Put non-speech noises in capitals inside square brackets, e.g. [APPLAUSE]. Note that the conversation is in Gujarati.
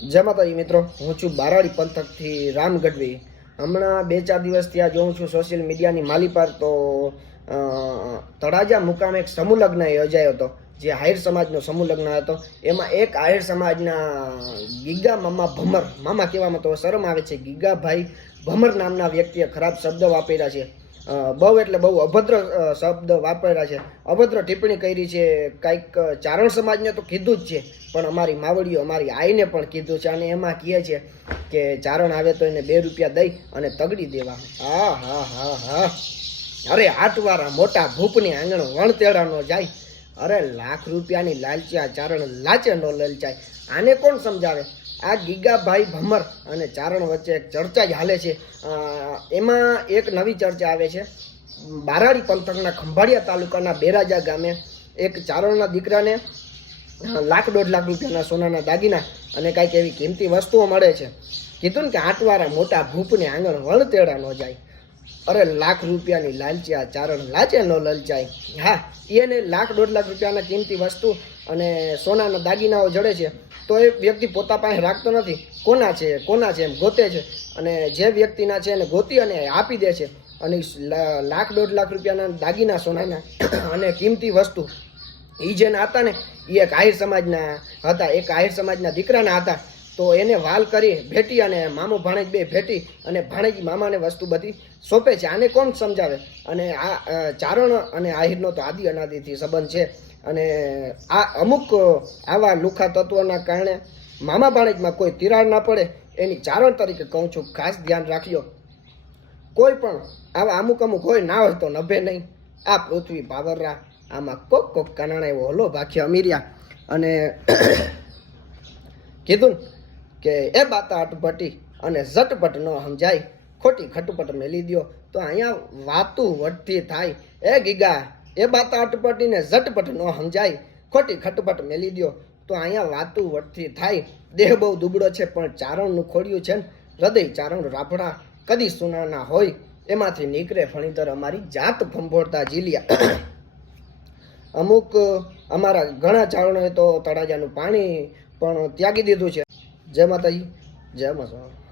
જય માતાજી મિત્રો, હું છું બારાડી પંથકથી રામ ગઢવી. હમણાં બે ચાર દિવસ ત્યાં જોઉં છું સોશિયલ મીડિયાની માલી પર તો તળાજા મુકામે એક સમૂહ લગ્ન યોજાયો હતો, જે આહિર સમાજનો સમૂહ લગ્ન હતો. એમાં એક આહિર સમાજના ગીગા મામા ભમર, મામા કહેવામાં તો શરમ આવે છે ગીગાભાઈ ભમર નામના વ્યક્તિએ ખરાબ શબ્દ વાપર્યા છે. બહુ એટલે બહુ અભદ્ર શબ્દ વાપર્યા છે. અભદ્ર ટિપ્પણી કરી છે, કાંઈક ચારણ સમાજને તો કીધું જ છે, પણ અમારી માવડીઓ, અમારી આઈને પણ કીધું છે અને એમાં કહે છે કે ચારણ આવે તો એને બે રૂપિયા દઈ અને તગડી દેવા. હા હા હા હા. અરે હાટવાળા મોટા ભૂપની આંગણ વણતેડાનો જાય. અરે, લાખ રૂપિયાની લાલચી ચારણ લાચે નો લલચાય. આને કોણ સમજાવે? આ ગીગાભાઈ ભમર અને ચારણ વચ્ચે એક ચર્ચા જ હાલે છે. એમાં એક નવી ચર્ચા આવે છે. બારાડી પંથકના ખંભાળિયા તાલુકાના બેરાજા ગામે એક ચારણના દીકરાને લાખ દોઢ લાખ રૂપિયાના સોનાના દાગીના અને કાંઈક એવી કિંમતી વસ્તુઓ મળે છે. કીધું ને કે આટવારા મોટા ભૂપને આંગણ વળતેડા ન જાય. અરે લાખ રૂપિયાની લાલચી આ ચારણ લાચેનો લલચાઈ હા, એને લાખ દોઢ લાખ રૂપિયાના કિંમતી વસ્તુ અને સોનાના દાગીનાઓ જડે છે, તો એ વ્યક્તિ પોતા પાસે રાખતો નથી. કોના છે કોના છે એમ ગોતે છે. અને જે વ્યક્તિના છે એને ગોતી અને આપી દે છે. અને લાખ દોઢ લાખ રૂપિયાના દાગીના સોનાના [COUGHS] અને કિંમતી વસ્તુ એ જેને હતા ને એ એક આહિર સમાજના હતા, એક આહિર સમાજના દીકરાના હતા. તો એને વાલ કરી ભેટી અને મામો ભાણેજ બે ભેટી અને ભાણેજી મામાને વસ્તુ બધી સોંપે છે. આને કોણ સમજાવે? અને આ ચારણ અને આહિરનો તો આદિ અનાદિથી સંબંધ છે. અને આ અમુક આવા લુખા તત્વોના કારણે મામા ભાણેજમાં કોઈ તિરાડ ના પડે. એની ચારણ તરીકે કહું છું, ખાસ ધ્યાન રાખ્યો કોઈ પણ આવા અમુક અમુક હોય, ના હોય તો નભે નહીં. આ પૃથ્વી પાવરરા આમાં કોક કોક કાનાણા એવો હલો ભાખ્યો અમીરિયા. અને [CLEARS THROAT] કીધું કે એ બાતા અટપટી અને ઝટપટ ન સમજાય, ખોટી ખટપટ મેલી દો તો અહીંયા વાતું વટતી થાય. એ ગીગા, એ બાતા અટપટી ને ઝટપટ ન સમજાય, ખોટી ખટપટ મેલી દો તો અહીંયા વાતું વટથી થાય. દેહ બહુ દુબળો છે, પણ ચારણનું ખોડિયું છે ને, હૃદય ચારણ રાફડા, કદી સુનાના હોય. એમાંથી નીકળે ફણીતર અમારી જાત ફંભોળતા જીલિયા અમુક અમારા ઘણા ચારણોએ તો તળાજાનું પાણી પણ ત્યાગી દીધું છે. જય માતાજી જય માતા